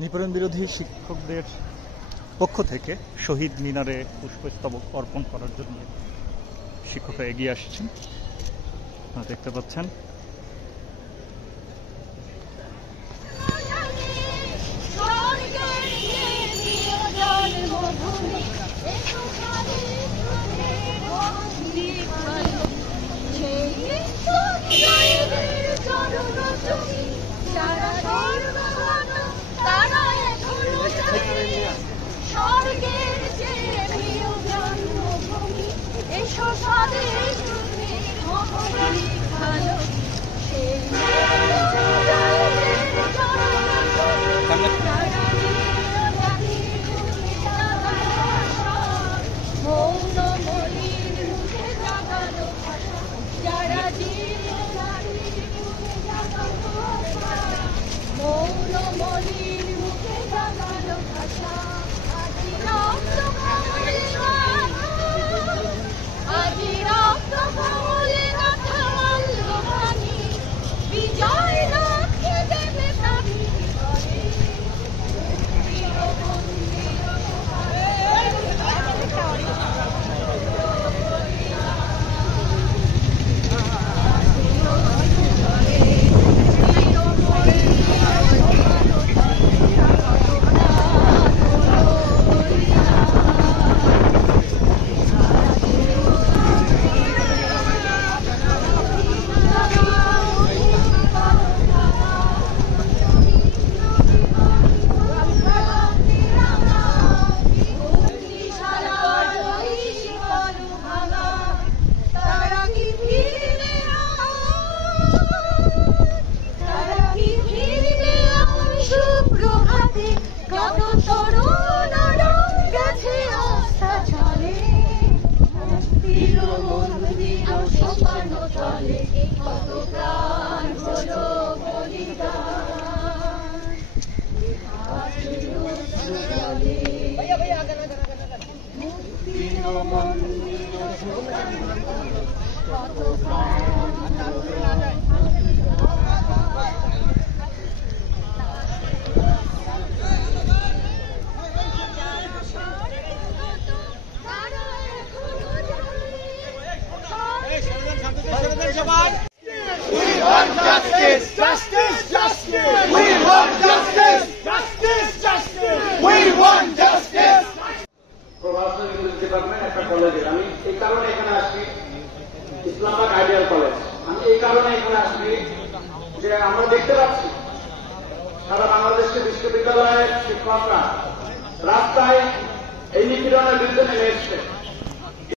নিপীড়ন বিরোধী শিক্ষকদের পক্ষ থেকে শহীদ মিনারে পুষ্পস্তবক অর্পণ করার জন্য শিক্ষকরা এগিয়ে আসছেন, আপনারা দেখতে পাচ্ছেন। আমি এই কারণে এখানে আসছি, ইসলামাবাদ আইডিয়াল কলেজ। আমি এই কারণে এখানে আসছি যে আমরা দেখতে পাচ্ছি সারা বাংলাদেশের বিশ্ববিদ্যালয়ের শিক্ষকরা রাস্তায় এই নিপীড়নের বিরুদ্ধে নেমে এসছে।